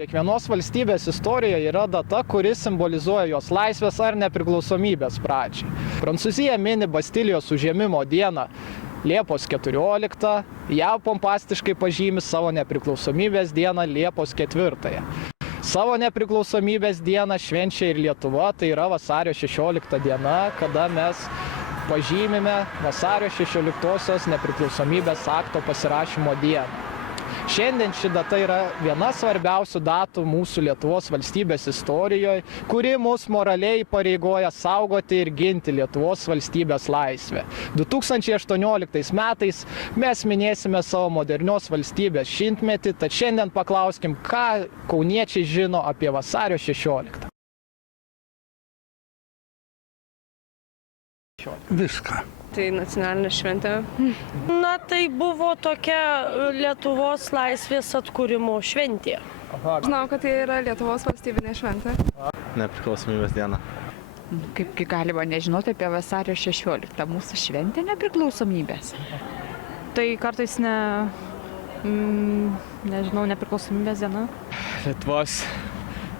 Kiekvienos valstybės istorijoje yra data, kuri simbolizuoja jos laisvės ar nepriklausomybės pradžią. Prancūzija mini Bastilijos užėmimo dieną Liepos 14, JAV pompastiškai pažymi savo nepriklausomybės dieną Liepos 4. Savo nepriklausomybės dieną švenčia ir Lietuva, tai yra vasario 16 diena, kada mes pažymime vasario 16-osios nepriklausomybės akto pasirašymo dieną. Šiandien ši data yra viena svarbiausių datų mūsų Lietuvos valstybės istorijoje, kuri mus moraliai įpareigoja saugoti ir ginti Lietuvos valstybės laisvę. 2018 metais mes minėsime savo modernios valstybės šimtmetį, tad šiandien paklauskim, ką kauniečiai žino apie vasario 16. Viską. Tai nacionalinė šventė. Na, tai buvo tokia Lietuvos laisvės atkūrimo šventė. Žinau, kad tai yra Lietuvos valstybinė šventė. Nepriklausomybės diena. Kaipgi galima nežinoti apie vasario 16, mūsų šventė nepriklausomybės. Tai kartais nežinau, nepriklausomybės diena. Lietuvos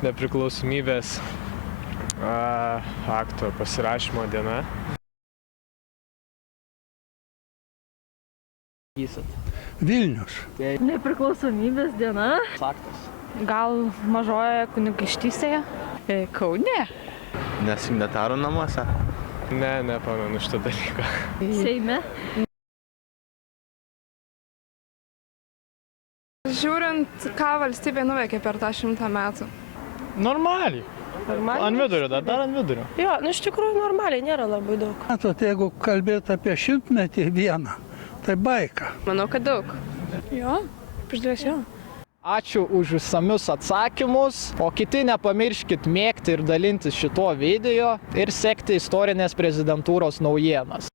nepriklausomybės akto pasirašymo diena. Vilnius. Nepriklausomybės diena. Faktas. Gal mažojoje kunigaikštystėje? Kaune. Ne signatarų namuose. Ne, nepamenu šitą dalyką. Seime. Žiūrint, ką valstybė nuveikė per tą 100 metų. Normaliai. Ant vidurio, dar ant vidurio. Jo, nu iš tikrųjų normaliai, nėra labai daug. Matot, jeigu kalbėt apie šimtmetį vieną, tai baika. Manau, kad daug. Jo, priešdėlės jo. Ačiū už išsamius atsakymus, o kiti nepamirškit mėgti ir dalintis šituo video ir sekti istorinės prezidentūros naujienas.